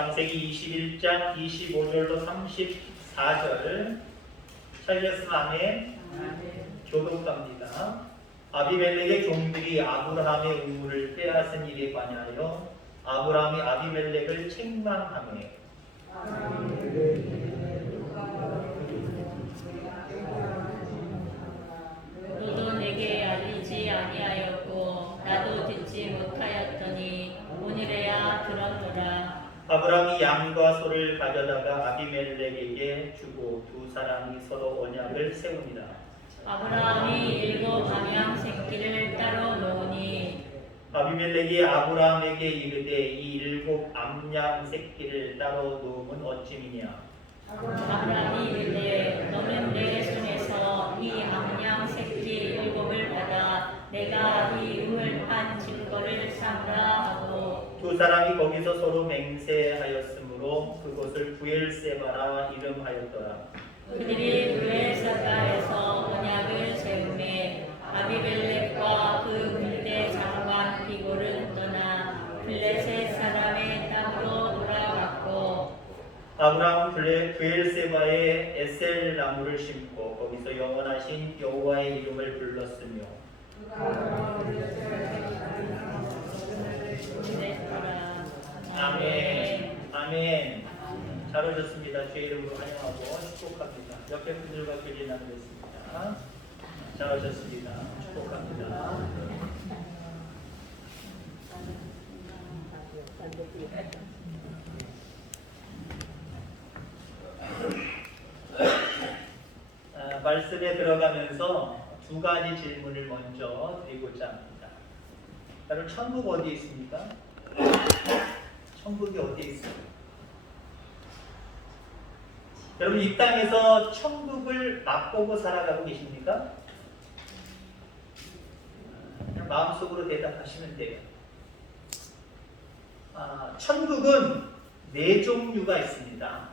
창세기 21장 25절로 34절 찾으셨으면 아멘. 교독갑니다. 아비멜렉의 종들이 아브라함의 우물을 빼앗은 일에 관하여 아브라함이 아비멜렉을 책망하매 너도 내게 알리지 아니하였고 나도 듣지 못하였더니 오늘에야 들었노라. 아브라함이 양과 소를 가져다가 아비멜렉에게 주고 두 사람이 서로 언약을 세웁니다. 아브라함이 7 암양 새끼를 따로 놓으니 아비멜렉이 아브라함에게 이르되 이 7 암양 새끼를 따로 놓으면 어찌미냐. 아브라함이 이르되 너는 내 손에서 이 암양 새끼 7을 받아 내가 이 우물 판 증거를 삼으라 하고 두 사람이 거기서 서로 맹세하였으므로 그곳을 부엘세바라 이름하였더라. 그들이 부엘세바에서 언약을 세우매 아비멜렉과 그 군대 장관 비골은 떠나 블레셋 사람의 땅으로 돌아갔고 아브라함은 부엘세바에 에셀 나무를 심고 거기서 영원하신 여호와의 이름을 불렀으며 아멘. 아멘. 잘 오셨습니다. 주의 이름으로 환영하고 축복합니다. 옆에 분들과 교제 나누겠습니다. 잘 오셨습니다. 축복합니다. 말씀에 들어가면서 두 가지 질문을 먼저 드리고자 합니다. 여러분, 천국 어디에 있습니까? 천국이 어디에 있어요? 여러분, 이 땅에서 천국을 맛보고 살아가고 계십니까? 그냥 마음속으로 대답하시면 돼요. 천국은 4종류가 있습니다.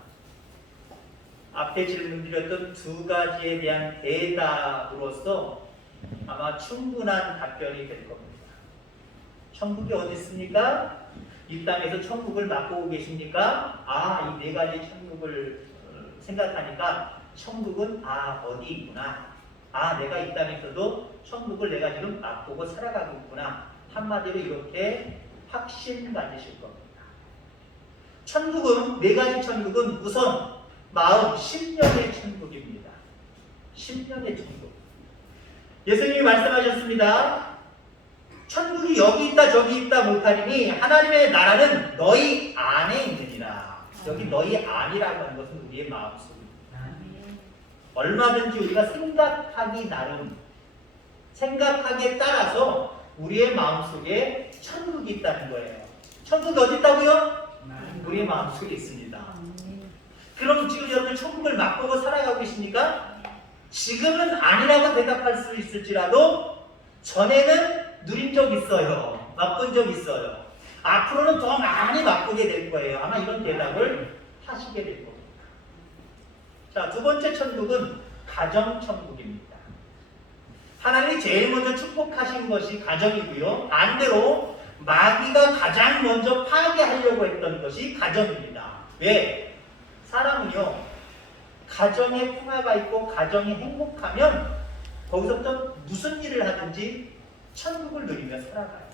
앞에 질문드렸던 두 가지에 대한 대답으로서 아마 충분한 답변이 될 겁니다. 천국이 어디 있습니까? 이 땅에서 천국을 맛보고 계십니까? 이 4가지 천국을 생각하니까 천국은 어디 있구나. 내가 이 땅에서도 천국을 내가 지금 맛보고 살아가고 있구나. 한마디로 이렇게 확신 가지실 겁니다. 천국은 4가지 천국은 우선 마음 10년의 천국입니다. 10년의 천국. 예수님이 말씀하셨습니다. 천국이 여기 있다 저기 있다 못하리니 하나님의 나라는 너희 안에 있느니라. 여기 너희 안이라고 하는 것은 우리의 마음속입니다. 얼마든지 우리가 생각하기 나름, 생각하기에 따라서 우리의 마음속에 천국이 있다는 거예요. 천국이 어디 있다고요? 우리의 마음속에 있습니다. 그럼 지금 여러분 천국을 맛보고 살아가고 계십니까? 지금은 아니라고 대답할 수 있을지라도 전에는 누린 적 있어요. 맛본 적 있어요. 앞으로는 더 많이 맛보게 될 거예요. 아마 이런 대답을 하시게 될 겁니다. 자, 두 번째 천국은 가정천국입니다. 하나님이 제일 먼저 축복하신 것이 가정이고요. 반대로 마귀가 가장 먼저 파괴하려고 했던 것이 가정입니다. 왜? 사람은요, 가정에 평화가 있고 가정이 행복하면 거기서부터 무슨 일을 하든지 천국을 누리며 살아가요.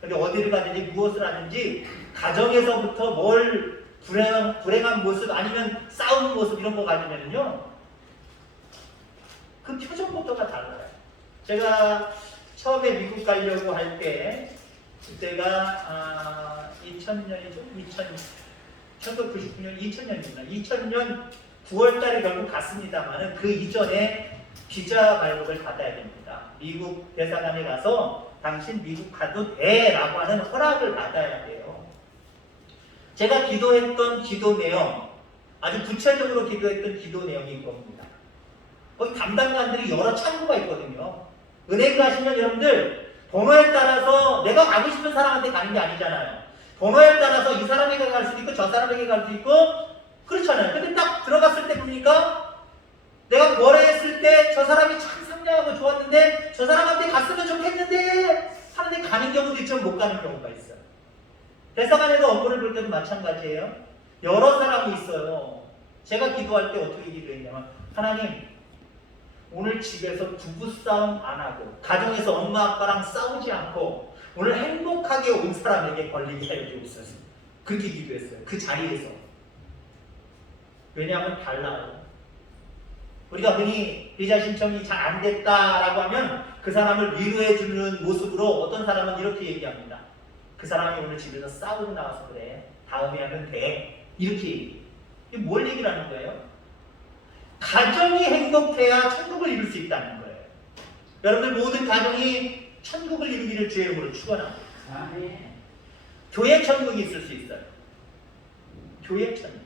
근데 어디를 가든지 무엇을 하든지 가정에서부터 뭘 불행한 모습 아니면 싸우는 모습 이런 거 가지면요, 그 표정부터가 달라요. 제가 처음에 미국 가려고 할 때 그때가 2000년이죠. 1999년, 2000년입니다. 2000년 9월달에 결국 갔습니다만 그 이전에 비자 발급을 받아야 됩니다. 미국 대사관에 가서 당신 미국 가도 돼 라고 하는 허락을 받아야 돼요. 제가 기도했던 기도 내용, 아주 구체적으로 기도했던 기도 내용인 겁니다. 거기 담당관들이 여러 창구가 있거든요. 은행 가시면 여러분들 번호에 따라서 내가 가고 싶은 사람한테 가는 게 아니잖아요. 번호에 따라서 이 사람에게 갈 수도 있고 저 사람에게 갈 수도 있고 그렇잖아요. 근데 딱 들어갔을 때 보니까 내가 거래했을 때 저 사람이 참 상냥하고 좋았는데 저 사람한테 갔으면 좋겠는데 하는데 가는 경우도 있지만 못 가는 경우가 있어요. 대사관에도 업무를 볼 때도 마찬가지예요. 여러 사람이 있어요. 제가 기도할 때 어떻게 기도했냐면, 하나님, 오늘 집에서 부부싸움 안 하고 가정에서 엄마 아빠랑 싸우지 않고 오늘 행복하게 온 사람에게 걸리게 하여 주옵소서. 그렇게 기도했어요. 그 자리에서. 왜냐하면 달라요. 우리가 흔히 비자 신청이 잘 안 됐다라고 하면 그 사람을 위로해 주는 모습으로 어떤 사람은 이렇게 얘기합니다. 그 사람이 오늘 집에서 싸우고 나와서 그래. 다음에 하면 돼. 이렇게 얘기해요. 이게 뭘 얘기를 하는 거예요? 가정이 행복해야 천국을 이룰 수 있다는 거예요. 여러분들 모든 가정이 천국을 이루기를 주의 이름으로 축원합니다. 교회 천국이 있을 수 있어요. 교회 천국.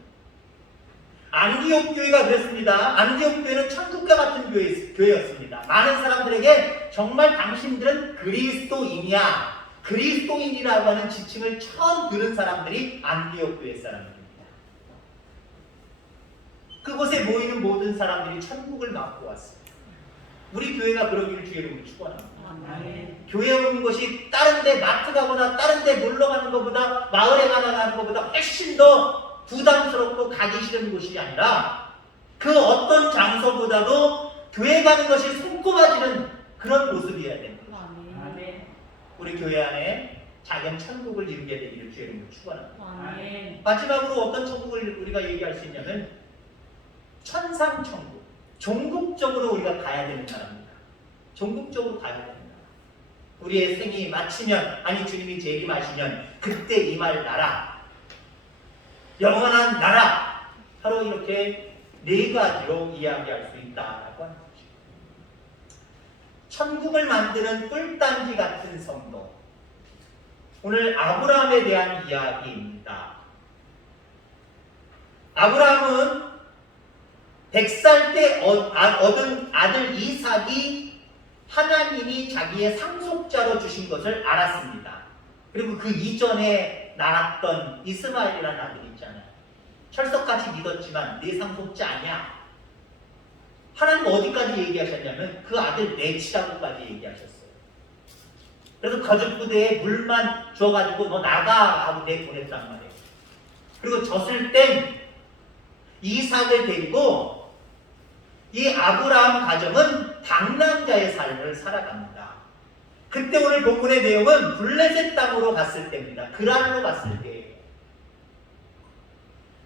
안디옥 교회가 그랬습니다. 안디옥 교회는 천국과 같은 교회였습니다. 많은 사람들에게 정말 당신들은 그리스도인이야, 그리스도인이라고 하는 지칭을 처음 들은 사람들이 안디옥 교회 사람들입니다. 그곳에 모이는 모든 사람들이 천국을 맡고 왔습니다. 우리 교회가 그러기를 주의 이름으로 축원합니다. 교회 오는 것이 다른 데 마트 가거나 다른 데 놀러 가는 것보다, 마을에 가는 것보다 훨씬 더 부담스럽고 가기 싫은 곳이 아니라 그 어떤 장소보다도 교회 가는 것이 손꼽아지는 그런 모습이어야 됩니다. 우리 교회 안에 작은 천국을 이루게 되기를 주의 이름으로 축원합니다. 마지막으로 어떤 천국을 우리가 얘기할 수 있냐면 천상천국. 종국적으로 우리가 가야 되는 나라입니다. 종국적으로 가야 됩니다. 우리의 생이 마치면, 아니 주님이 재림하시면 그때 임할 나라, 영원한 나라, 바로 이렇게 네 가지로 이야기할 수 있다라고 하는 거죠. 천국을 만드는 꿀단지 같은 성도. 오늘 아브라함에 대한 이야기입니다. 아브라함은 100살 때 얻은 아들 이삭이 하나님이 자기의 상속자로 주신 것을 알았습니다. 그리고 그 이전에 낳았던 이스마엘이라는 아들이 있잖아요. 철석같이 믿었지만 내 상속자 아니야. 하나님 어디까지 얘기하셨냐면 그 아들 내치라고까지 얘기하셨어요. 그래서 거짓부대에 물만 줘가지고 너 나가 하고 내보냈단 말이에요. 그리고 젖을 땐 이삭을 데리고 이 아브라함 가정은 방랑자의 삶을 살아갑니다. 그때 오늘 본문의 내용은 블레셋 땅으로 갔을 때입니다. 그란으로 갔을 때예요.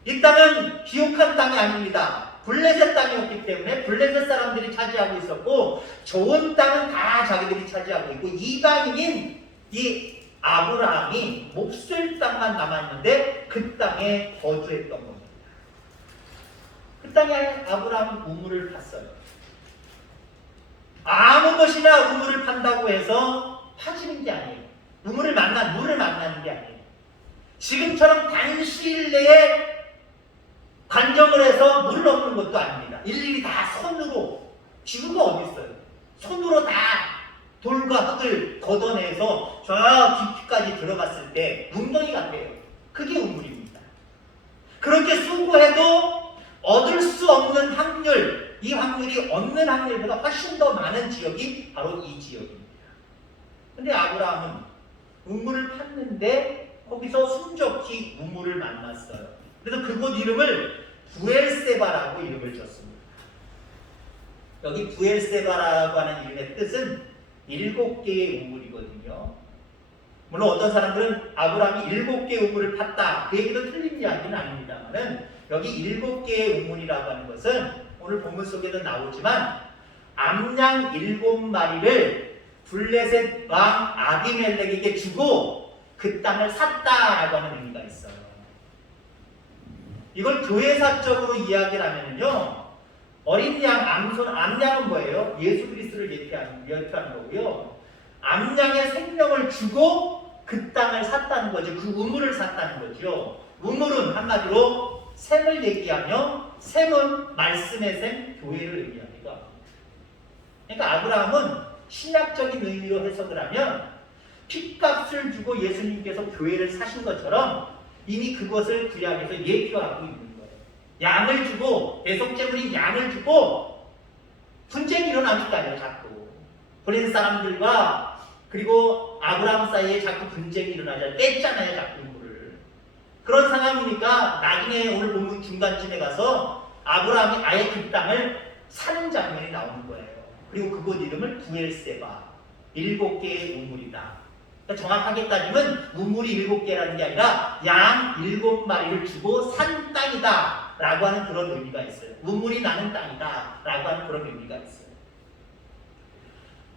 이 땅은 비옥한 땅이 아닙니다. 블레셋 땅이었기 때문에 블레셋 사람들이 차지하고 있었고 좋은 땅은 다 자기들이 차지하고 있고 이방인인 이 아브라함이 몹쓸 땅만 남았는데 그 땅에 거주했던 겁니다. 그 땅에 아브라함은 우물을 팠어요. 아무 것이나 우물을 판다고 해서 파지는 게 아니에요. 물을 만나는 게 아니에요. 지금처럼 단시일 내에 관정을 해서 물을 얻는 것도 아닙니다. 일일이 다 손으로, 지구가 어디 있어요? 손으로 다 돌과 흙을 걷어내서 저 깊이까지 들어갔을 때 웅덩이 같아요. 그게 우물입니다. 그렇게 수고해도 얻을 수 없는 확률, 이 확률이 얻는 확률보다 훨씬 더 많은 지역이 바로 이 지역입니다. 근데 아브라함은 우물을 팠는데 거기서 순적히 우물을 만났어요. 그래서 그곳 이름을 부엘세바라고 이름을 줬습니다. 여기 부엘세바라고 하는 이름의 뜻은 7개의 우물이거든요. 물론 어떤 사람들은 아브라함이 7개의 우물을 팠다, 그 얘기도 틀린 이야기는 아닙니다만은 여기 7개의 우물이라고 하는 것은 오늘 본문 속에도 나오지만 암양 7마리를 블레셋 왕 아비멜렉에게 주고 그 땅을 샀다라고 하는 의미가 있어요. 이걸 교회사적으로 이야기를 하면요, 어린 양, 암양은 뭐예요? 예수 그리스도를 예표하는 거고요. 암양의 생명을 주고 그 땅을 샀다는 거죠. 그 우물을 샀다는 거죠. 우물은 한마디로 샘을 얘기하며, 샘은 말씀의 샘, 교회를 의미합니다. 그러니까 아브라함은 신약적인 의미로 해석을 하면 핏값을 주고 예수님께서 교회를 사신 것처럼 이미 그것을 구약에서 예표하고 있는 거예요. 양을 주고, 대속제물인 양을 주고 분쟁이 일어나니까요. 자꾸 블레셋 사람들과 그리고 아브라함 사이에 자꾸 분쟁이 일어나잖아요. 뺐잖아요. 자꾸 물을. 그런 상황이니까 나중에 오늘 본문 중간쯤에 가서 아브라함이 아예 그 땅을 사는 장면이 나오는 거예요. 그리고 그곳 이름을 부엘세바, 7개의 우물이다. 그러니까 정확하게 따지면 우물이 7개라는 게 아니라 양 7마리를 주고 산 땅이다 라고 하는 그런 의미가 있어요. 우물이 나는 땅이다 라고 하는 그런 의미가 있어요.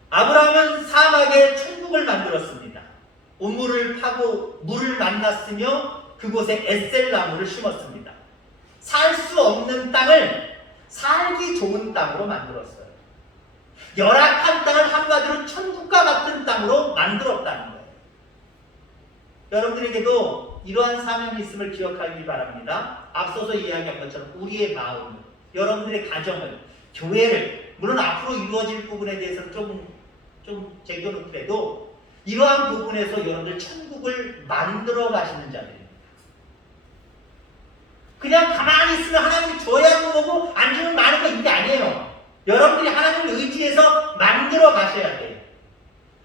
아브라함은 사막에 천국을 만들었습니다. 우물을 파고 물을 만났으며 그곳에 에셀나무를 심었습니다. 살 수 없는 땅을 살기 좋은 땅으로 만들었어요. 열악한 땅을 한마디로 천국과 같은 땅으로 만들었다는 거예요. 여러분들에게도 이러한 사명이 있음을 기억하기 바랍니다. 앞서서 이야기한 것처럼 우리의 마음을, 여러분들의 가정을, 교회를, 물론 앞으로 이루어질 부분에 대해서는 좀 제껴놓더라도 이러한 부분에서 여러분들 천국을 만들어 가시는 자들입니다. 그냥 가만히 있으면 하나님이 줘야 하는 거고 안 주면 많은 거 이게 아니에요. 여러분들이 하나님을 의지해서 만들어 가셔야 돼요.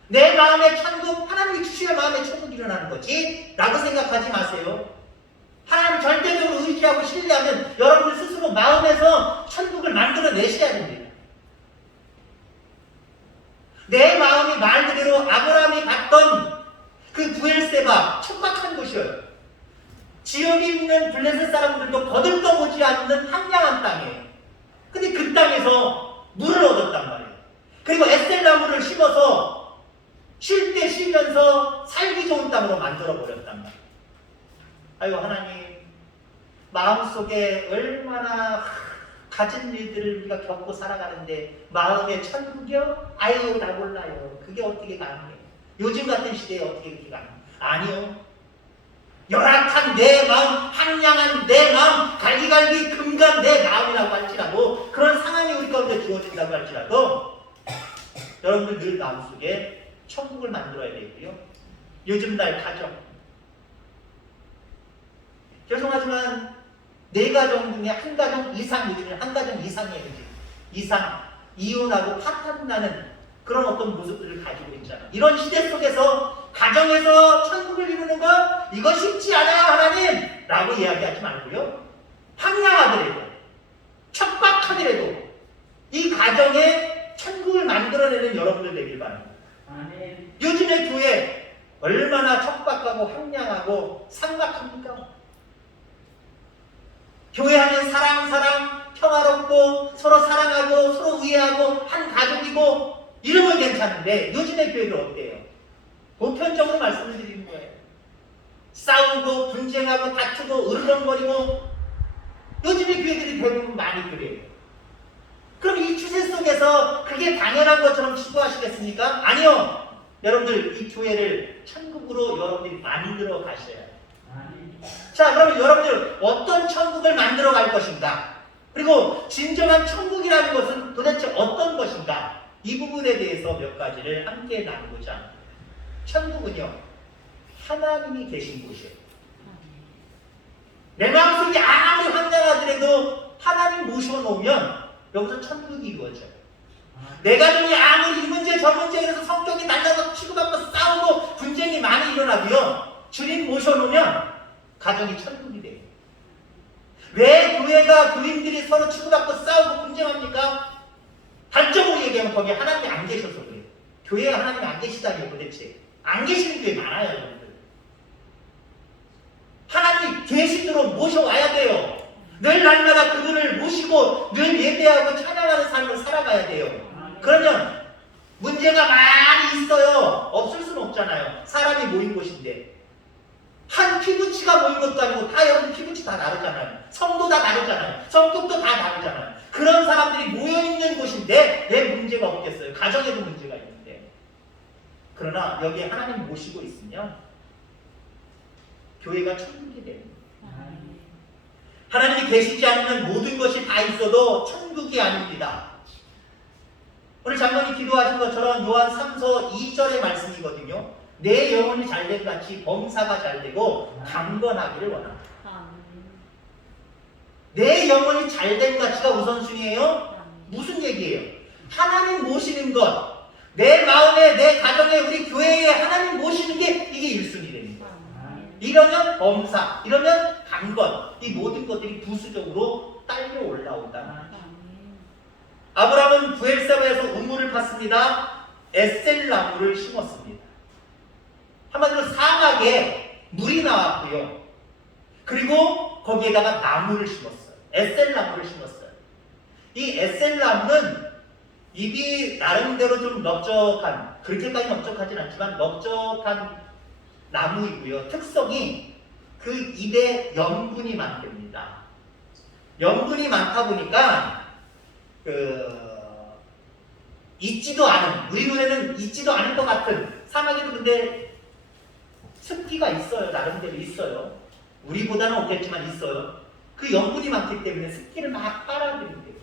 내 마음의 천국, 하나님이 주셔야 마음의 천국이 일어나는 거지 라고 생각하지 마세요. 하나님 절대적으로 의지하고 신뢰하면 여러분들 스스로 마음에서 천국을 만들어 내셔야 됩니다. 내 마음이 말 그대로 아브라함이 갔던 그 부엘세바, 척박한 곳이에요. 지역에 있는 블레셋 사람들도 거들떠보지 않는 황량한 땅이에요. 근데 그 땅에서 물을 얻었단 말이에요. 그리고 에셀나무를 심어서 쉴 때 쉬면서 살기 좋은 땅으로 만들어버렸단 말이에요. 아유 하나님, 마음속에 얼마나 가진 일들을 우리가 겪고 살아가는데 마음의 천국이요? 아유 나 몰라요. 그게 어떻게 가능해요? 요즘 같은 시대에 어떻게 그렇게 가능해요? 아니요. 열악한 내 마음, 황량한 내 마음, 갈기갈기 금간 내 마음이라고 할지라도 그런 상황이 우리 가운데 주어진다고 할지라도 여러분들 늘 마음속에 천국을 만들어야 되고요. 요즘 날 가정, 죄송하지만 4가정 중에 1가정 이상, 요즘에 1가정 이상의 이상, 이혼하고 파탄나는 그런 어떤 모습들을 가지고 있잖아요. 이런 시대 속에서 가정에서 천국을 이루는 것 이거 쉽지 않아요 하나님 라고 이야기하지 말고요. 황량하더라도 척박하더라도 이 가정에 천국을 만들어내는 여러분들 되길 바랍니다. 아멘. 요즘의 교회 얼마나 척박하고 황량하고 삭막합니까? 교회 하면 사랑, 평화롭고 서로 사랑하고 서로 이해하고 한 가족이고 이러면 괜찮은데 요즘의 교회는 어때요? 보편적으로 말씀을 드리는 거예요. 싸우고 분쟁하고 다투고 으르렁거리고 요즘의 교회들이 대부분 많이 그래요. 그럼 이 추세 속에서 그게 당연한 것처럼 추구하시겠습니까? 아니요. 여러분들 이 교회를 천국으로 여러분들이 만들어 가셔야 해요. 자, 그러면 여러분들 어떤 천국을 만들어 갈 것인가? 그리고 진정한 천국이라는 것은 도대체 어떤 것인가? 이 부분에 대해서 몇 가지를 함께 나누고자 합니다. 천국은요, 하나님이 계신 곳이에요. 내 마음속이 아무리 황량하더라도 하나님 모셔놓으면 여기서 천국이 이루어져요. 내 가정이 아무리 이 문제 저 문제 이래서 성격이 날라서 치고받고 싸우고 분쟁이 많이 일어나고요, 주님 모셔놓으면 가정이 천국이 돼요. 왜 교회가 교인들이 서로 치고받고 싸우고 분쟁합니까? 단적으로 얘기하면 거기에 하나님이 안 계셔서 그래요. 교회에 하나님이 안 계시다니요. 도대체 안 계시는 교회 많아요. 여러분들. 하나님이 계시도록 모셔와야 돼요. 늘 날마다 그분을 모시고 늘 예배하고 찬양하는 삶을 살아가야 돼요. 그러면 문제가 많이 있어요. 없을 수는 없잖아요. 사람이 모인 곳인데 한 피부치가 모인 것도 아니고 다 여러분 피부치 다 다르잖아요. 성도 다 다르잖아요. 성격도 다 다르잖아요. 그런 사람들이 모여있는 곳인데 왜 문제가 없겠어요? 가정에도 문제가 있는데. 그러나 여기에 하나님 모시고 있으면 교회가 천국이 됩니다. 하나님이 계시지 않으면 모든 것이 다 있어도 천국이 아닙니다. 오늘 장로님이 기도하신 것처럼 요한 3서 2절의 말씀이거든요. 내 영혼이 잘된 같이 범사가 잘되고 강건하기를 원합니다. 내 영혼이 잘된 가치가 우선순위예요? 무슨 얘기예요? 하나님 모시는 것, 내 마음에, 내 가정에, 우리 교회에 하나님 모시는 게 이게 1순위 됩니다. 이러면 범사, 이러면 강건, 이 모든 것들이 부수적으로 딸려 올라온다. 아브라함은 부엘세바에서 우물을 팠습니다. 에셀 나무를 심었습니다. 한마디로 사막에 물이 나왔고요. 그리고 거기에다가 나무를 심었어요. 에셀 나무를 심었어요. 이 에셀 나무는 잎이 나름대로 좀 넓적한, 그렇게까지 넓적하진 않지만 넓적한 나무이고요. 특성이 그 잎에 염분이 많답니다. 염분이 많다 보니까 있지도 않은, 우리 눈에는 있지도 않을 것 같은, 사막에도 근데 습기가 있어요. 나름대로 있어요. 우리보다는 없겠지만 있어요. 그 염분이 많기 때문에 습기를 막 빨아들인대요.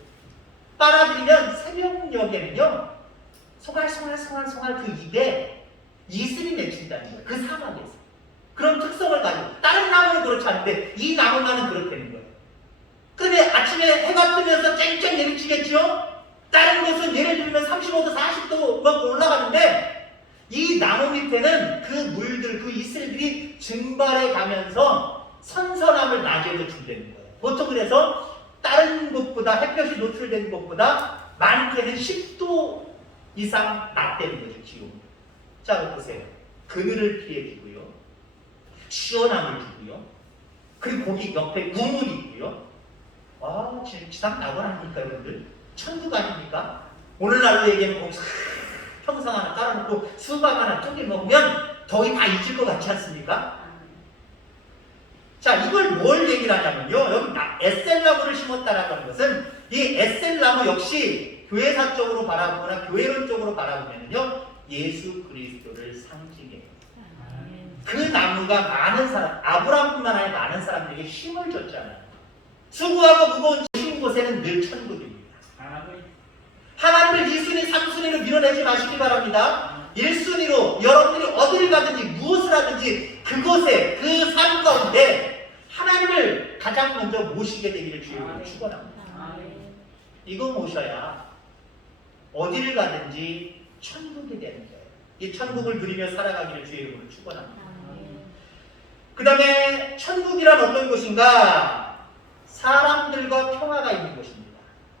빨아들이면 새벽녘에는요, 송알송알 그 입에 이슬이 맺힌다는 거예요. 그 사막에서. 그런 특성을 가지고, 다른 나무는 그렇지 않은데 이 나무만은 그렇다는 거예요. 그런데 아침에 해가 뜨면서 쨍쨍 내리치겠죠? 다른 곳은 예를 들면 35도, 40도 막 올라가는데 이 나무 밑에는 그 물들, 그 이슬들이 증발해 가면서 선선함을 낮에도 준다는 거예요. 보통 그래서 다른 곳보다, 햇볕이 노출되는 곳보다 많게는 10도 이상 낮다는 거죠, 기온이. 자, 보세요. 그늘을 피해주고요. 시원함을 주고요. 그리고 거기 옆에 우물이 있고요. 아, 지상 낙원아닙니까, 여러분들? 천국 아닙니까? 오늘날로 얘기하면 거기서 평상 하나 깔아놓고 수박 하나 쪼개 먹으면 더위 다 잊을 것 같지 않습니까? 자, 이걸 뭘 얘기를 하냐면요. 여기 에셀나무를 심었다라는 하는 것은 이 에셀나무 역시 교회사적으로 바라보거나 교회론적으로 바라보면요. 예수 그리스도를 상징해요. 그 나무가 많은 사람, 아브라함뿐만 아니라 많은 사람들에게 힘을 줬잖아요. 수고하고 무거운 쉬운 곳에는 늘 천국입니다. 하나님을 2순위, 3순위로 밀어내지 마시기 바랍니다. 1순위로 여러분들이 어디를 가든지 무엇을 하든지 그곳에, 그 삶 가운데 하나님을 가장 먼저 모시게 되기를 주님으로 축원합니다. 이거 모셔야 어디를 가든지 천국이 되는 거예요. 이 천국을 누리며 살아가기를 주의 이름으로 축원합니다. 그 다음에 천국이란 어떤 곳인가? 사람들과 평화가 있는 곳입니다.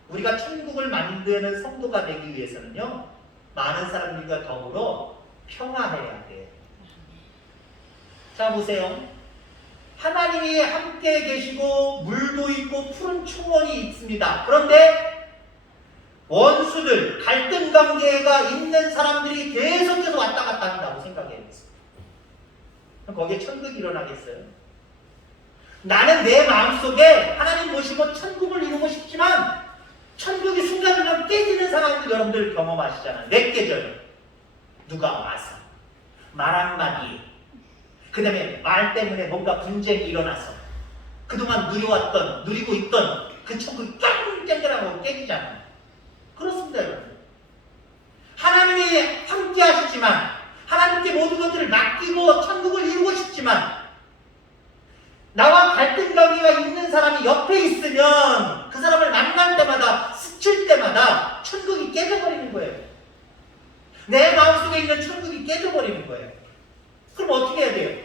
우리가 천국을 만드는 성도가 되기 위해서는요, 많은 사람들과 더불어 평화해야 돼요. 자, 보세요. 하나님이 함께 계시고 물도 있고 푸른 초원이 있습니다. 그런데 원수들, 갈등 관계가 있는 사람들이 계속해서 왔다 갔다 한다고 생각해야 됐어요. 그럼 거기에 천국이 일어나겠어요? 나는 내 마음속에 하나님 모시고 천국을 이루고 싶지만 천국이 순간순간 깨지는 상황도 여러분들 경험하시잖아요. 왜 깨져요? 누가 와서 말 한마디, 그 다음에 말 때문에 뭔가 분쟁이 일어나서 그동안 누리고 있던 그 천국이 깽깽하고 깨지잖아요. 그렇습니다, 여러분. 하나님이 함께 하시지만, 하나님께 모든 것들을 맡기고 천국을 이루고 싶지만, 나와 갈등 관계가 있는 사람이 옆에 있으면 그 사람을 만날 때마다, 스칠 때마다 천국이 깨져버리는 거예요. 내 마음속에 있는 천국이 깨져버리는 거예요. 그럼 어떻게 해야 돼요?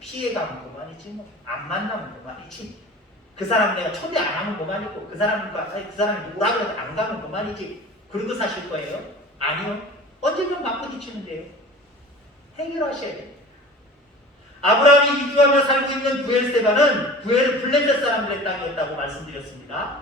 피해가면 그만이지 뭐. 안 만나면 그만이지. 그 사람 내가 초대 안 하면 그만이고, 그 사람이 뭐라 그래도 안 가면 그만이지. 그러고 사실 거예요? 아니요. 언제든 맞부딪히면 돼요. 해결하셔야 돼요. 아브라함이 이주하며 살고 있는 부엘세바는 부엘은 블레셋 사람들의 땅이었다고 말씀드렸습니다.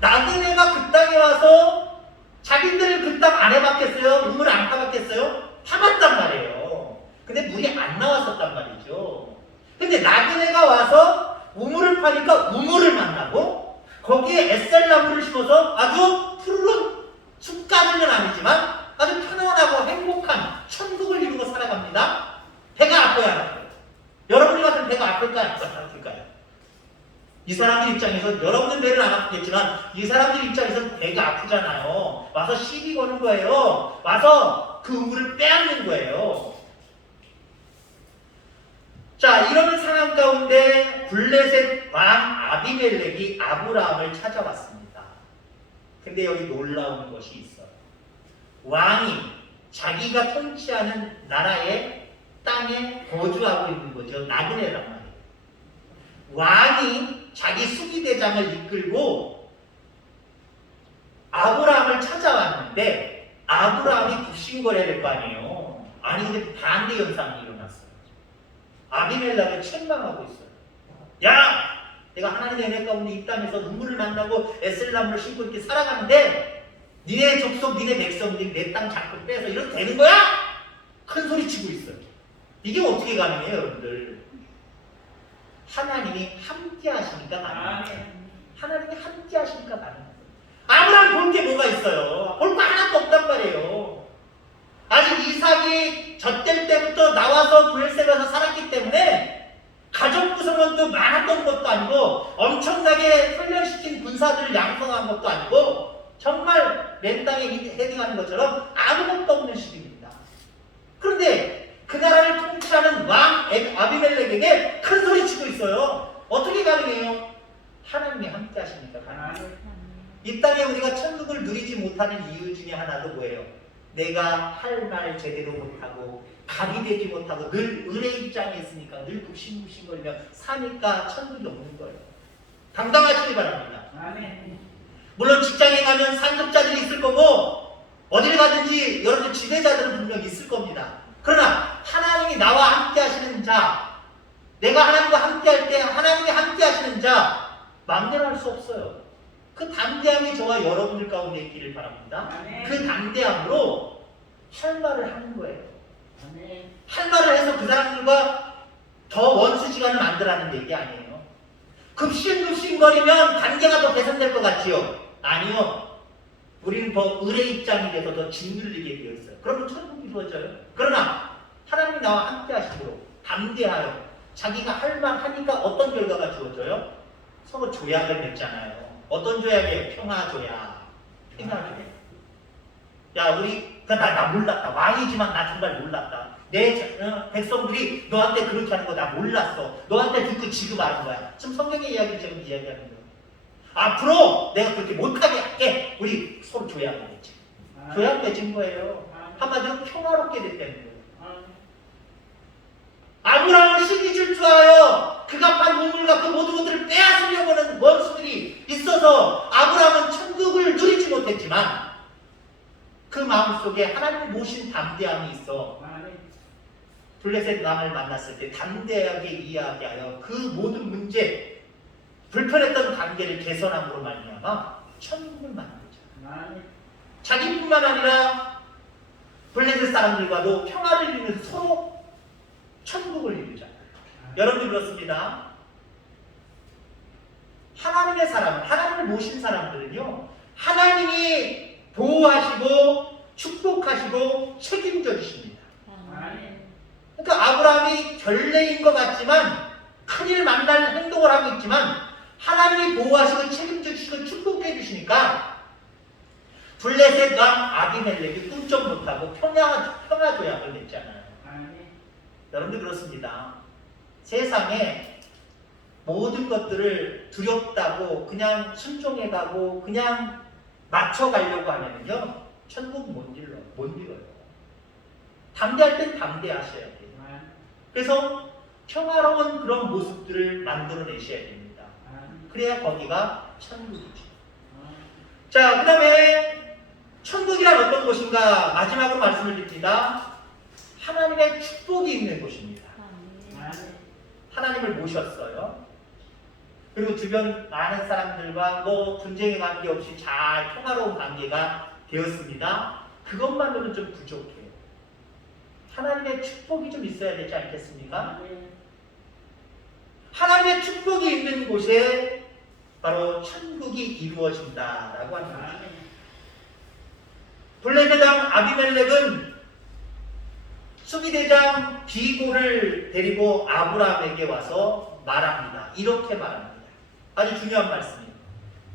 나그네가 그 땅에 와서 자기들을 그 땅 안 해봤겠어요? 우물 안 파봤겠어요? 파봤단 말이에요. 근데 물이 안 나왔었단 말이죠. 근데 나그네가 와서 우물을 파니까 우물을 만나고 거기에 에셀나무를 심어서 아주 푸른 숲까지는 아니지만 아주 편안하고 행복한 천국을 이루고 살아갑니다. 배가 아파요, 안 아파요? 여러분이 같은 배가 아플까요? 안 아플까요? 이 사람들 입장에서 여러분은 배를 안 아프겠지만 이 사람들 입장에서는 배가 아프잖아요. 와서 시비 거는 거예요. 와서 그 우물을 빼앗는 거예요. 자, 이런 상황 가운데 블레셋 왕 아비멜렉이 아브라함을 찾아왔습니다. 근데 여기 놀라운 것이 있어요. 왕이 자기가 통치하는 나라의 땅에 거주하고 있는 거죠. 나그네란 말이에요. 왕이 자기 수비대장을 이끌고 아브라함을 찾아왔는데 아브라함이 굽신거려야 될 거 아니에요. 아니 근데 반대 현상이 일어났어요. 아비멜렉을 책망하고 있어요. 야! 내가 하나님의 은혜 가운데 이 땅에서 눈물을 만나고 에셀나무를 신고 이렇게 살아가는데 니네 족속, 니네 백성들이 내 땅 자꾸 빼서 이렇게 되는 거야? 큰 소리 치고 있어요. 이게 어떻게 가능해요, 여러분들? 하나님이 함께 하시니까 가능해요. 하나님이 함께 하시니까 가능해요. 아브라함 볼 게 뭐가 있어요? 볼 거 하나도 없단 말이에요. 아직 이삭이 젖될 때부터 나와서 브엘세바에서 살았기 때문에 가족 구성원도 많았던 것도 아니고 엄청나게 훈련시킨 군사들을 양성한 것도 아니고 정말 맨 땅에 헤딩하는 것처럼 아무것도 없는 시기입니다. 그런데 그 나라를 통치하는 왕 아비멜렉에게 큰 소리 치고 있어요. 어떻게 가능해요? 하나님이 함께 하시니까 가능해요. 이 땅에 우리가 천국을 누리지 못하는 이유 중에 하나도 뭐예요? 내가 할 말 제대로 못하고 갑이 되지 못하고 늘 을의 입장에 있으니까 늘 굽신굽신거리며 사니까 천국이 없는 거예요. 당당하시기 바랍니다. 물론 직장에 가면 상급자들이 있을 거고 어딜 가든지 여러분 지배자들은 분명 있을 겁니다. 그러나 하나님이 나와 함께 하시는 자, 내가 하나님과 함께 할 때 하나님이 함께 하시는 자 마음대로 할 수 없어요. 그 담대함이 저와 여러분들 가운데 있기를 바랍니다. 그 담대함으로 할 말을 하는 거예요. 할 말을 해서 그 사람들과 더 원수지간을 만들라는 얘기 아니에요. 급신급신거리면 관계가 더 개선될 것 같지요? 아니요. 우리는 더 을의 입장이 돼서 더 짓눌리게 되어 있어요. 그러면 천국이 이루어져요. 그러나 하나님이 나와 함께 하시므로 담대하여 자기가 할 말 하니까 어떤 결과가 주어져요? 서로 조약을 맺잖아요. 어떤 조약이에요? 평화 조약. 평화 조약. 야, 우리 나 몰랐다. 왕이지만 나 정말 몰랐다. 내 백성들이 너한테 그렇게 하는 거 나 몰랐어. 너한테 듣고 지금 아는 거야. 지금 성경의 이야기를 지금 이야기하는 거예요. 앞으로 내가 그렇게 못하게 할게. 우리 서로 조약을 맺지. 조약 맺은 거예요. 한마디로 평화롭게 됐다는 거예요. 아브라함을 시기 질투하여 그가 판 우물과 그 모든 것들을 빼앗으려고 하는 원수들이 있어서 아브라함은 천국을 누리지 못했지만 그 마음속에 하나님을 모신 담대함이 있어 블레셋 남을 만났을 때 담대하게 이야기하여 그 모든 문제 불편했던 관계를 개선함으로 말미암아 천국을 만들죠. 자기뿐만 아니라 블레셋 사람들과도 평화를 이루면서 서로 천국을 이루잖아요. 여러분들 그렇습니다. 하나님의 사람, 하나님을 모신 사람들은요, 하나님이 보호하시고 축복하시고 책임져 주십니다. 그러니까 아브라함이 결례인 것 같지만 큰일 만날 행동을 하고 있지만 하나님이 보호하시고 책임져 주시고 축복해 주시니까 블레셋 왕 아비멜렉이 꿈쩍 못하고 평화 조약을 맺잖아요. 여러분들 그렇습니다. 세상에 모든 것들을 두렵다고 그냥 순종해가고 그냥 맞춰가려고 하면요 천국 못 이뤄요. 담대할 땐 담대하셔야 돼요. 그래서 평화로운 그런 모습들을 만들어내셔야 됩니다. 그래야 거기가 천국이죠. 자, 그 다음에 천국이란 어떤 곳인가 마지막으로 말씀을 드립니다. 하나님의 축복이 있는 곳입니다. 하나님을 모셨어요. 그리고 주변 많은 사람들과 분쟁에 관계없이 잘 평화로운 관계가 되었습니다. 그것만으로는 좀 부족해요. 하나님의 축복이 좀 있어야 되지 않겠습니까? 하나님의 축복이 있는 곳에 바로 천국이 이루어진다라고 하는 거죠. 블레셋 왕 아비멜렉은 수비대장 비고를 데리고 아브라함에게 와서 말합니다. 이렇게 말합니다. 아주 중요한 말씀이에요.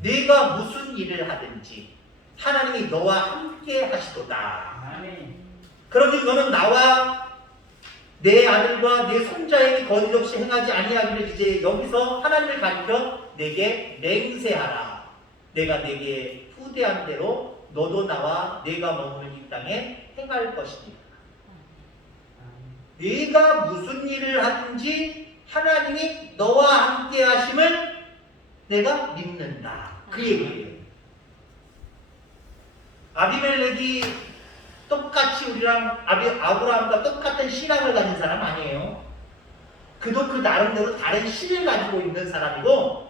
네가 무슨 일을 하든지 하나님이 너와 함께 하시도다. 그러니 너는 나와 내 아들과 내 손자에게 거짓없이 행하지 아니하기를 이제 여기서 하나님을 가리켜 내게 맹세하라. 내가 내게 후대한 대로 너도 나와 내가 머무는 이 땅에 행할 것이니라. 네가 무슨 일을 하든지 하나님이 너와 함께 하심을 내가 믿는다. 그 얘기예요. 아비멜렉이 똑같이 우리랑 아브라함과 똑같은 신앙을 가진 사람 아니에요. 그도 그 나름대로 다른 신을 가지고 있는 사람이고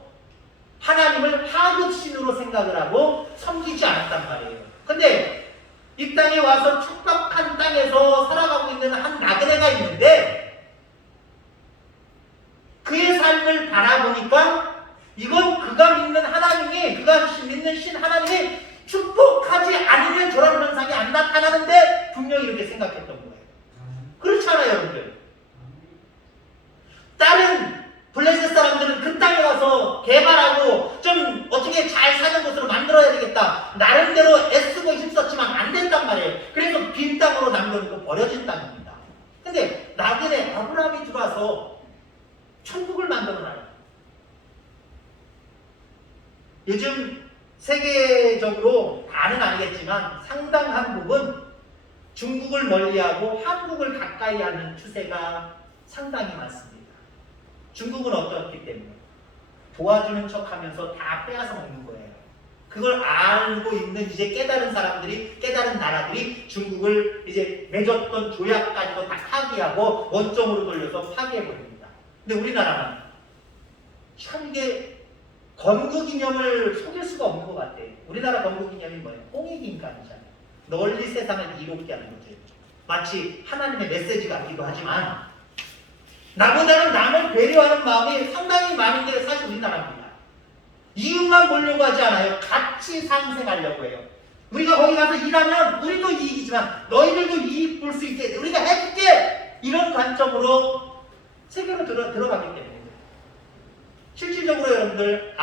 하나님을 하급신으로 생각을 하고 섬기지 않았단 말이에요. 근데 이 땅에 와서 척박한 땅에서 살아가고 있는 한 나그네가 있는데 그의 삶을 바라보니까 이건 그가 믿는 하나님이, 그가 믿는 신 하나님이 축복하지 않으면 저런 현상이 안 나타나는데 분명히 이렇게 생각했던 거예요. 그렇지 않아요, 여러분들? 다른 블레셋 사람들은 그 땅에 와서 개발하고 좀 어떻게 잘 사는 곳으로 만들어야 되겠다. 나름대로 애쓰고 힘썼지만 안 된단 말이에요. 그래서 빈 땅으로 남겨놓고 버려진 땅입니다. 근데 나그네 아브라함이 들어와서 천국을 만들어놔요. 요즘 세계적으로 다는 아니겠지만 상당한 부분 중국을 멀리하고 한국을 가까이 하는 추세가 상당히 많습니다. 중국은 어떻기 때문에 도와주는 척하면서 다 빼앗아 먹는 거예요. 그걸 알고 있는 이제 깨달은 사람들이, 깨달은 나라들이 중국을 이제 맺었던 조약까지도 다 파기하고 원점으로 돌려서 파기해버립니다. 근데 우리나라는 참 이게 건국이념을 속일 수가 없는 것 같아요. 우리나라 건국이념이 뭐예요? 홍익인간이잖아요. 널리 세상을 이롭게 하는 거죠. 마치 하나님의 메시지 같기도 하지만 나보다는 남을 배려하는 마음이 상당히 많은데 사실 우리나라입니다. 이익만 보려고 하지 않아요. 같이 상생하려고 해요. 우리가 거기 가서 일하면 우리도 이익이지만 너희들도 이익 볼 수 있게 우리가 해줄게! 이런 관점으로 세계로 들어가기 때문에 실질적으로 여러분들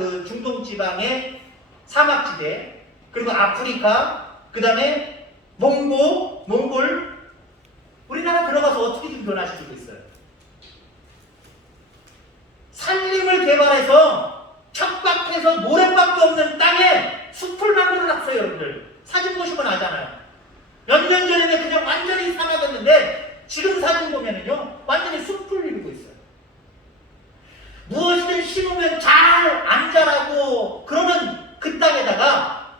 그 중동 지방의 사막지대 그리고 아프리카 그 다음에 몽골 우리나라 들어가서 어떻게 좀 변화시키고 있어요? 산림을 개발해서 척박해서 모래밖에 없는 땅에 숲을 만들어놨어요. 여러분들 사진 보시면 아잖아요. 몇 년 전에는 그냥 완전히 사막이었는데 지금 사진 보면은요 완전히 숲을 이루고 있어요. 무엇이든 심으면 잘 안 자라고 그러는 그 땅에다가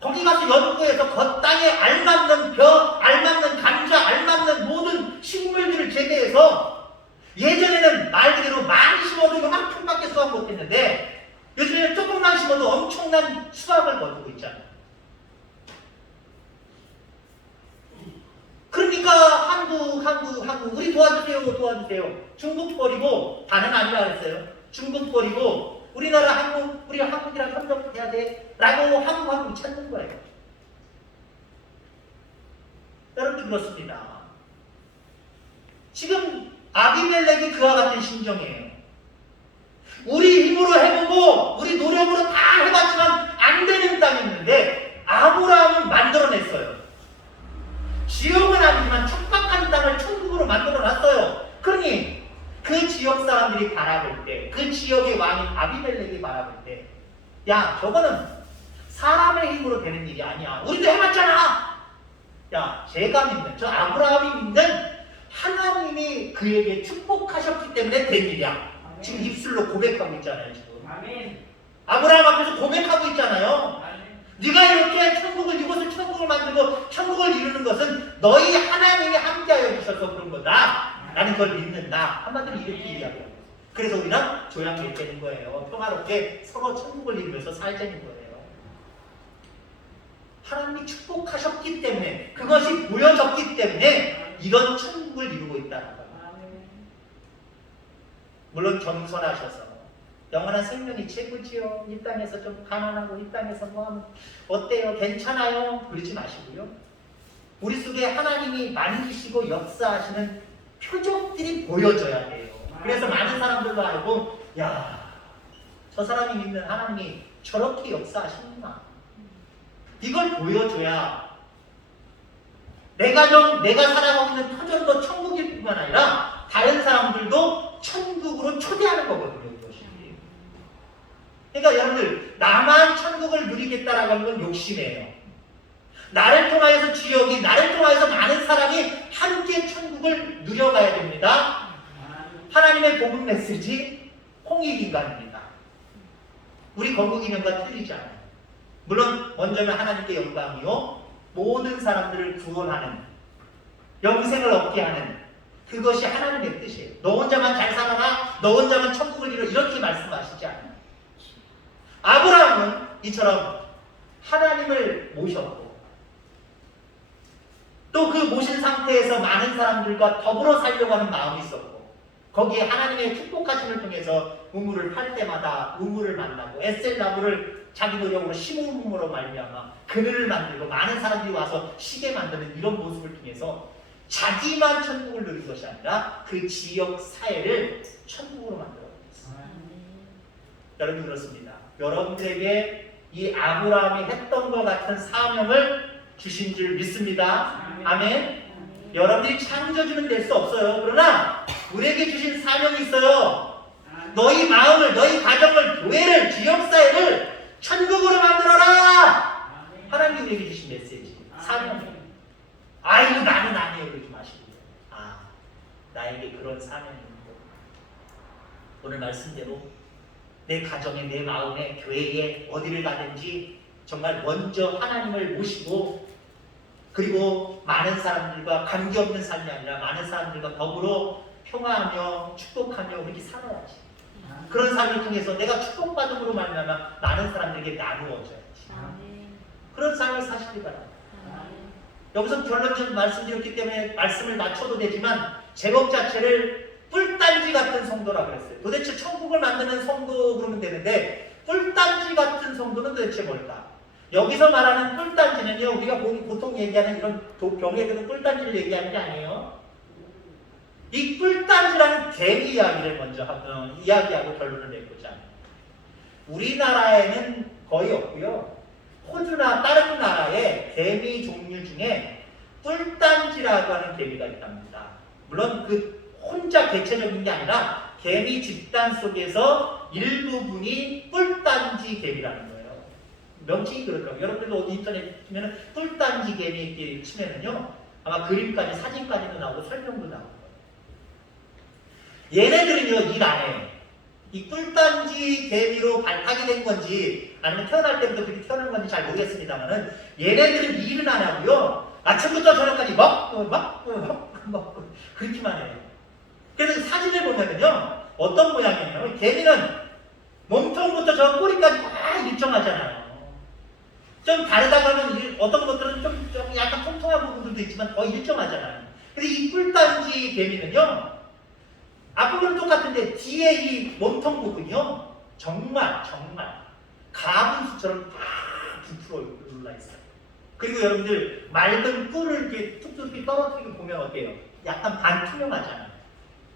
거기 가서 연구해서 그 땅에 알맞는 벼, 알맞는 감자, 알맞는 모든 식물들을 재배해서 예전에는 말 그대로 많이 심어도 이만큼밖에 수확 못했는데 요즘에는 조금만 심어도 엄청난 수확을 거두고 있잖아요. 그러니까 한국 우리 도와주세요. 중국 버리고 다는 아니라 그랬어요. 중국 버리고 우리나라 우리 한국이랑 협력해야 돼 라고 한국 찾는 거예요. 여러분 그렇습니다. 지금 아비멜렉이 그와 같은 심정이에요. 우리 힘으로 해보고 우리 노력으로 다 해봤지만 안 되는 땅이 있는데 아브라함은 만들어냈어요. 지역은 아니지만 척박한 땅을 천국으로 만들어놨어요. 그러니 그 지역 사람들이 바라볼 때, 그 지역의 왕인 아비멜렉이 바라볼 때, 야 저거는 사람의 힘으로 되는 일이 아니야. 우리도 해봤잖아. 야 제가 믿는, 저 아브라함이 믿는 하나님이 그에게 축복하셨기 때문에 된 일이야. 지금 입술로 고백하고 있잖아요. 지금 아브라함 앞에서 고백하고 있잖아요. 네가 이렇게 이곳을 천국을 만들고 천국을 이루는 것은 너희 하나님이 함께하여 주셔서 그런 거다. 나는 그걸 믿는다. 한마디로 이렇게 이야기하고 있어요. 그래서 우리는 조약이 되는 거예요. 평화롭게 서로 천국을 이루면서 살자는 거예요. 하나님이 축복하셨기 때문에 그것이 보여졌기 때문에 이런 천국을 이루고 있다는 거예요. 물론 겸손하셔서 영원한 생명이 최고지요. 이 땅에서 좀 가난하고 이 땅에서 뭐하면 어때요? 괜찮아요? 그러지 마시고요. 우리 속에 하나님이 만지시고 역사하시는 표적들이 보여져야 돼요. 그래서 많은 사람들도 알고 야, 저 사람이 믿는 하나님이 저렇게 역사하시는구나. 이걸 보여줘야 내 가정, 내가 살아가고 있는 터전도 천국일 뿐만 아니라 다른 사람들도 천국으로 초대하는 거거든요. 그러니까 여러분들 나만 천국을 누리겠다라고 하는 건 욕심이에요. 나를 통하여서 지역이, 나를 통하여서 많은 사람이 함께 천국을 누려가야 됩니다. 하나님의 복음 메시지 홍익인간입니다. 우리 건국이면과 틀리지 않아요. 물론 먼저는 하나님께 영광이요, 모든 사람들을 구원하는, 영생을 얻게 하는, 그것이 하나님의 뜻이에요. 너 혼자만 잘 살아라, 너 혼자만 천국을 이뤄, 이렇게 말씀하시지 않아요. 아브라함은 이처럼 하나님을 모셨고, 또 그 모신 상태에서 많은 사람들과 더불어 살려고 하는 마음이 있었고, 거기에 하나님의 축복하심을 통해서 우물을 팔 때마다 우물을 만나고, 에셀 나무를 자기 노력으로 심음으로 말미암아 그늘을 만들고 많은 사람들이 와서 시계 만드는 이런 모습을 통해서 자기만 천국을 누릴 것이 아니라 그 지역 사회를 천국으로 만들어냈습니다. 여러분, 그렇습니다. 여러분들에게 이 아브라함이 했던 것 같은 사명을 주신 줄 믿습니다. 아멘. 여러분들이 창조주는 될 수 없어요. 그러나 우리에게 주신 사명이 있어요. 너희 마음을, 너희 가정을, 교회를, 지역사회를 천국으로 만들어라. 하나님이 우리에게 주신 메시지, 사명이에요. 이거 나는 아니에요. 그러지 마시고, 나에게 그런 사명이 있고, 오늘 말씀대로 내 가정에, 내 마음에, 교회에, 어디를 가든지 정말 먼저 하나님을 모시고, 그리고 많은 사람들과 관계없는 삶이 아니라 많은 사람들과 더불어 평화하며 축복하며 그렇게 살아야지. 그런 삶을 통해서 내가 축복받음으로 말미암아 많은 사람들에게 나누어져야지. 그런 삶을 사시기 바랍니다. 여기서 결론적으로 말씀드렸기 때문에 말씀을 맞춰도 되지만, 제목 자체를 뿔단지 같은 성도라 그랬어요. 도대체 천국을 만드는 성도 그러면 되는데, 뿔단지 같은 성도는 도대체 뭘까? 여기서 말하는 뿔단지는요, 우리가 보통 얘기하는 이런 경외들은 뿔단지를 얘기하는 게 아니에요. 이 뿔단지라는 개미 이야기를 먼저 이야기하고 결론을 내보자. 우리나라에는 거의 없고요, 호주나 다른 나라의 개미 종류 중에 뿔단지라고 하는 개미가 있답니다. 물론 그 혼자 개체적인 게 아니라 개미 집단 속에서 일부분이 뿔단지 개미라는 거예요. 명칭이 그렇더라고요. 여러분들도 어디 인터넷 치면 뿔단지 개미 이렇게 치면은요, 아마 그림까지, 사진까지도 나오고 설명도 나오고. 얘네들은요, 일 안 해요. 이 뿔단지 개미로 발탁이 된 건지 아니면 태어날 때부터 그렇게 태어난 건지 잘 모르겠습니다만은, 얘네들은 일은 안 하고요, 아침부터 저녁까지 먹고 그렇게만 해요. 그래서 사진을 보면은요, 어떤 모양이냐면, 개미는 몸통부터 저 꼬리까지 다 일정하잖아요. 좀 다르다고 하면 어떤 것들은 좀 약간 통통한 부분들도 있지만 더 일정하잖아요. 근데 이 뿔단지 개미는요, 앞부분은 똑같은데 뒤에 이 몸통 부분이요, 정말 가분수처럼 다 부풀어 올라있어요. 그리고 여러분들 맑은 뿔을 이렇게 툭툭 떨어뜨리고 보면 어때요? 약간 반투명하잖아요.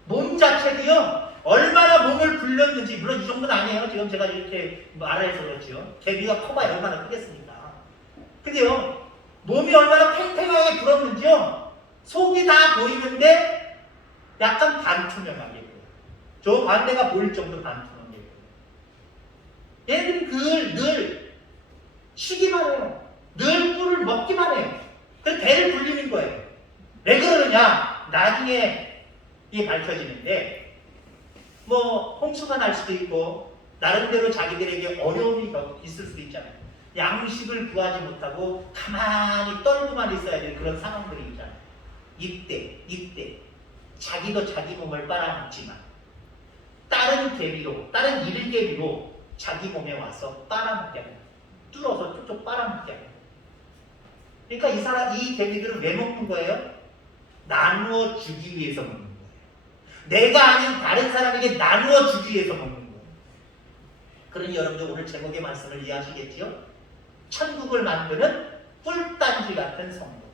몸 자체도요, 얼마나 몸을 불렸는지, 물론 이 정도는 아니에요. 지금 제가 이렇게 말해서 그렇죠. 개미가 커봐야 얼마나 크겠습니까? 근데요, 몸이 얼마나 팽팽하게 불었는지요, 속이 다 보이는데 약간 반투명하게 보여요. 저 반대가 보일 정도 반투명하게 보여요. 얘들은 늘 쉬기만 해요. 늘 꿀을 먹기만 해요. 그래서 배를 불리는 거예요. 왜 그러느냐? 나중에 이게 밝혀지는데, 홍수가 날 수도 있고 나름대로 자기들에게 어려움이 있을 수도 있잖아요. 양식을 구하지 못하고 가만히 떨고만 있어야 될 그런 상황들이 있잖아요. 이때 자기도 자기 몸을 빨아먹지만 다른 개미로, 다른 일개미로 자기 몸에 와서 빨아먹게 합니다. 뚫어서 쭉쭉 빨아먹게 합니다. 그러니까 이 개미들은 왜 먹는 거예요? 나누어 주기 위해서 먹는 거예요. 내가 아닌 다른 사람에게 나누어 주기 위해서 먹는 거예요. 그러니 여러분들 오늘 제목의 말씀을 이해하시겠지요? 천국을 만드는 뿔단지 같은 성도.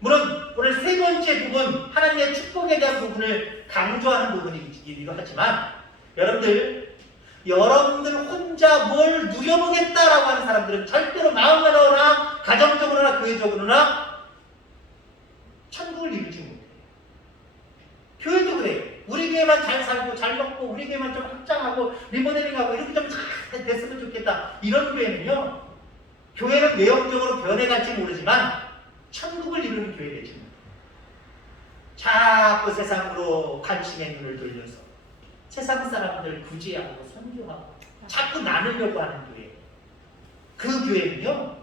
물론 오늘 세 번째 부분, 하나님의 축복에 대한 부분을 강조하는 부분이기도 하지만, 여러분들 혼자 뭘 누려보겠다라고 하는 사람들은 절대로 마음으로나 가정적으로나 교회적으로나 천국을 이루지 못해요. 교회도 그래요. 우리 교회만 잘 살고 잘 먹고 우리 교회만 좀 확장하고 리모델링하고 이렇게 좀 잘 됐으면 좋겠다, 이런 교회는요, 교회는 외형적으로 변해갈지 모르지만 천국을 이루는 교회 되지 못해. 자꾸 세상으로 관심의 눈을 돌려서 세상 사람들 구제하고 선교하고 자꾸 나누려고 하는 교회. 그 교회는요,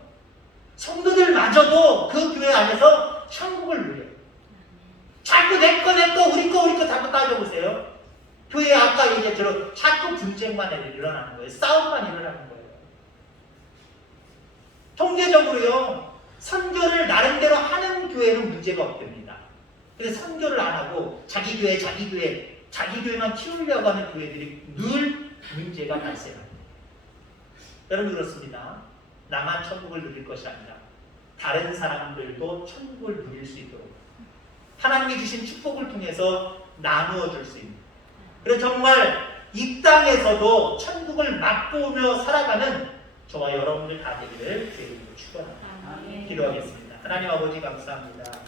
성도들마저도 그 교회 안에서 천국을 누려요. 자꾸 내 거 우리 거 자꾸 따져보세요. 교회 아까 얘기했처럼 자꾸 분쟁만 일어나는 거예요. 싸움만 일어나는 거예요. 통계적으로요, 선교를 나름대로 하는 교회는 문제가 없답니다. 근데 선교를 안 하고 자기 교회만 키우려고 하는 교회들이 늘 문제가 발생합니다. 여러분 그렇습니다. 나만 천국을 누릴 것이 아니라 다른 사람들도 천국을 누릴 수 있도록 하나님이 주신 축복을 통해서 나누어 줄 수 있는, 그래서 정말 이 땅에서도 천국을 맛보며 살아가는 저와 여러분들 다 되기를 주님으로 축원합니다. 기도하겠습니다. 하나님 아버지 감사합니다.